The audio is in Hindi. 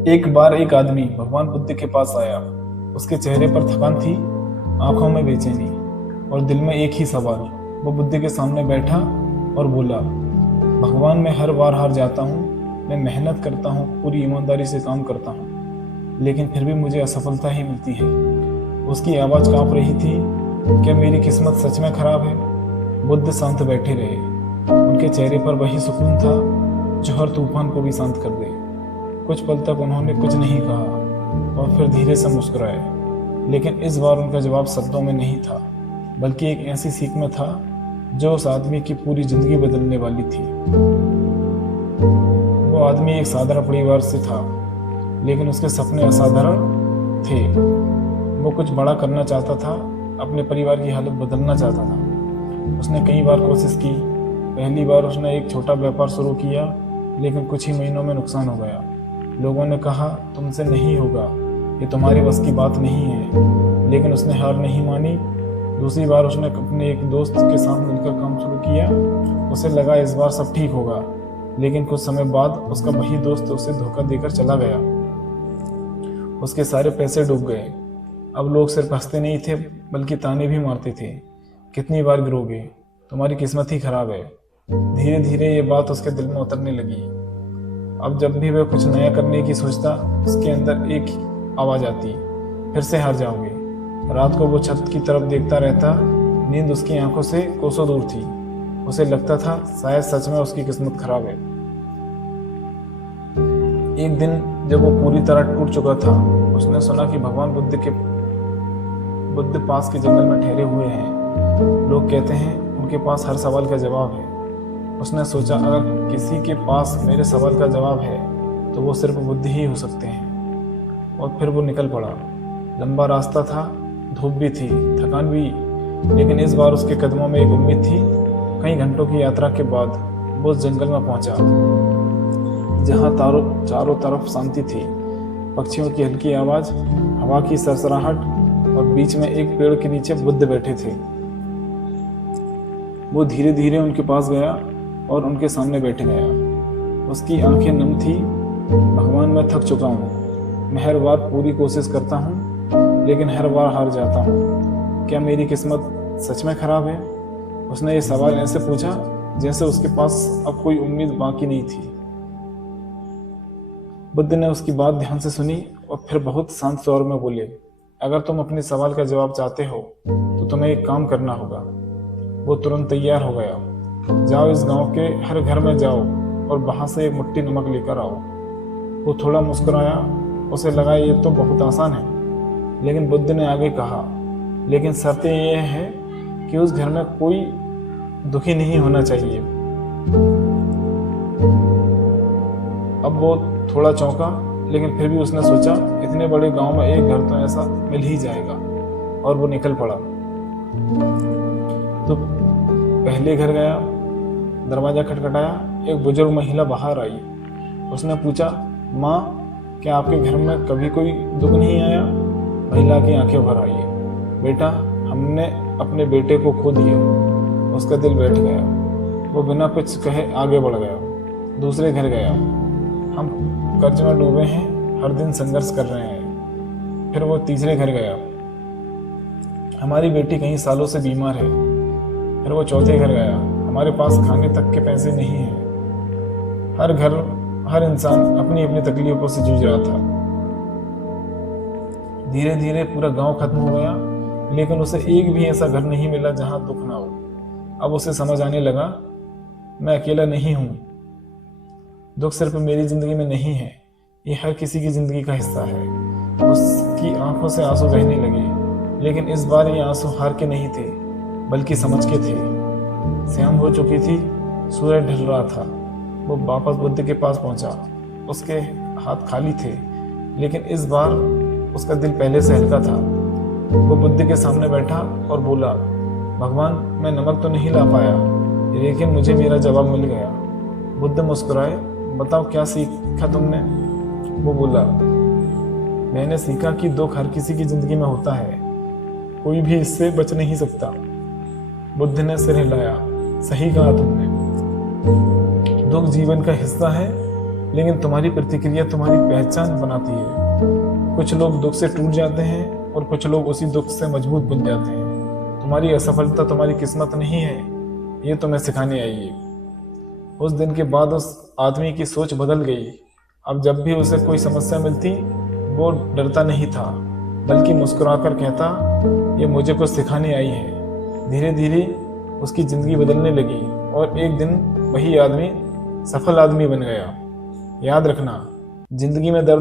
एक बार एक आदमी भगवान बुद्ध के पास आया। उसके चेहरे पर थकान थी, आंखों में बेचैनी और दिल में एक ही सवाल। वो बुद्ध के सामने बैठा और बोला, भगवान, मैं हर बार हार जाता हूँ। मैं मेहनत करता हूँ, पूरी ईमानदारी से काम करता हूँ, लेकिन फिर भी मुझे असफलता ही मिलती है। उसकी आवाज़ कांप रही थी। क्या मेरी किस्मत सच में खराब है? बुद्ध शांत बैठे रहे। उनके चेहरे पर वही सुकून था जो हर तूफान को भी शांत कर दे। कुछ पल तक उन्होंने कुछ नहीं कहा और फिर धीरे से मुस्कुराए। लेकिन इस बार उनका जवाब शब्दों में नहीं था, बल्कि एक ऐसी सीख में था जो उस आदमी की पूरी जिंदगी बदलने वाली थी। वो आदमी एक साधारण परिवार से था, लेकिन उसके सपने असाधारण थे। वो कुछ बड़ा करना चाहता था, अपने परिवार की हालत बदलना चाहता था। उसने कई बार कोशिश की। पहली बार उसने एक छोटा व्यापार शुरू किया, लेकिन कुछ ही महीनों में नुकसान हो गया। लोगों ने कहा, तुमसे नहीं होगा, ये तुम्हारी बस की बात नहीं है। लेकिन उसने हार नहीं मानी। दूसरी बार उसने अपने एक दोस्त के साथ मिलकर काम शुरू किया। उसे लगा इस बार सब ठीक होगा, लेकिन कुछ समय बाद उसका वही दोस्त उसे धोखा देकर चला गया। उसके सारे पैसे डूब गए। अब लोग सिर्फ हंसते नहीं थे, बल्कि ताने भी मारते थे। कितनी बार गिरोगे? तुम्हारी किस्मत ही खराब है। धीरे धीरे ये बात उसके दिल में उतरने लगी। अब जब भी वह कुछ नया करने की सोचता, उसके अंदर एक आवाज आती, फिर से हार जाओगे। रात को वो छत की तरफ देखता रहता। नींद उसकी आंखों से कोसों दूर थी। उसे लगता था शायद सच में उसकी किस्मत खराब है। एक दिन जब वो पूरी तरह टूट चुका था, उसने सुना कि भगवान बुद्ध पास के जंगल में ठहरे हुए हैं। लोग कहते हैं उनके पास हर सवाल का जवाब है। उसने सोचा, अगर किसी के पास मेरे सवाल का जवाब है तो वो सिर्फ बुद्ध ही हो सकते हैं। और फिर वो निकल पड़ा। लंबा रास्ता था, धूप भी थी, थकान भी, लेकिन इस बार उसके कदमों में एक उम्मीद थी। कई घंटों की यात्रा के बाद वो उस जंगल में पहुंचा, जहां चारों तरफ शांति थी। पक्षियों की हल्की आवाज, हवा की सरसराहट, और बीच में एक पेड़ के नीचे बुद्ध बैठे थे। वो धीरे धीरे उनके पास गया और उनके सामने बैठ गया। उसकी आंखें नम थी। भगवान, मैं थक चुका हूँ। मैं हर बार पूरी कोशिश करता हूँ, लेकिन हर बार हार जाता हूँ। क्या मेरी किस्मत सच में खराब है? उसने ये सवाल ऐसे पूछा जैसे उसके पास अब कोई उम्मीद बाकी नहीं थी। बुद्ध ने उसकी बात ध्यान से सुनी और फिर बहुत शांत स्वर में बोले, अगर तुम अपने सवाल का जवाब चाहते हो तो तुम्हें एक काम करना होगा। वो तुरंत तैयार हो गया। जाओ, इस गांव के हर घर में जाओ और वहां से एक मुट्ठी नमक लेकर आओ। वो थोड़ा मुस्कुराया। उसे लगा ये तो बहुत आसान है। लेकिन बुद्ध ने आगे कहा, लेकिन शर्त यह है कि उस घर में कोई दुखी नहीं होना चाहिए। अब वो थोड़ा चौंका, लेकिन फिर भी उसने सोचा, इतने बड़े गांव में एक घर तो ऐसा मिल ही जाएगा। और वो निकल पड़ा। तो पहले घर गया, दरवाजा खटखटाया। एक बुजुर्ग महिला बाहर आई। उसने पूछा, माँ, क्या आपके घर में कभी कोई दुख नहीं आया? महिला की आंखें भर आई। बेटा, हमने अपने बेटे को खो दिया। उसका दिल बैठ गया। वो बिना कुछ कहे आगे बढ़ गया। दूसरे घर गया। हम कर्ज में डूबे हैं, हर दिन संघर्ष कर रहे हैं। फिर वो तीसरे घर गया। हमारी बेटी कई सालों से बीमार है। फिर वो चौथे घर गया। हमारे पास खाने तक के पैसे नहीं हैं। हर इंसान अपनी अपनी तकलीफों से जूझ रहा था। धीरे धीरे पूरा गांव खत्म हो गया, लेकिन उसे एक भी ऐसा घर नहीं मिला जहां दुख ना हो। अब उसे समझ आने लगा, मैं अकेला नहीं हूं। दुख सिर्फ मेरी जिंदगी में नहीं है, ये हर किसी की जिंदगी का हिस्सा है। उसकी आंखों से आंसू बहने लगे, लेकिन इस बार ये आंसू हार के नहीं थे, बल्कि समझ के थे। शाम हो चुकी थी, सूरज ढल रहा था। वो वापस बुद्ध के पास पहुंचा। उसके हाथ खाली थे, लेकिन इस बार उसका दिल पहले से हल्का था। वो बुद्ध के सामने बैठा और बोला, भगवान, मैं नमक तो नहीं ला पाया, लेकिन मुझे मेरा जवाब मिल गया। बुद्ध मुस्कुराए। बताओ, क्या सीखा तुमने? वो बोला, मैंने सीखा कि दुख हर किसी की जिंदगी में होता है, कोई भी इससे बच नहीं सकता। बुद्ध ने सिर हिलाया। सही कहा तुमने। दुख जीवन का हिस्सा है, लेकिन तुम्हारी प्रतिक्रिया तुम्हारी पहचान बनाती है। कुछ लोग दुख से टूट जाते हैं और कुछ लोग उसी दुख से मजबूत बन जाते हैं। तुम्हारी असफलता तुम्हारी किस्मत नहीं है, ये तुम्हें सिखाने आई है। उस दिन के बाद उस आदमी की सोच बदल गई। अब जब भी उसे कोई समस्या मिलती, वो डरता नहीं था, बल्कि मुस्कुराकर कहता, ये मुझे कुछ सिखाने आई है। धीरे धीरे उसकी जिंदगी बदलने लगी और एक दिन वही आदमी सफल आदमी बन गया। याद रखना, जिंदगी में दर्द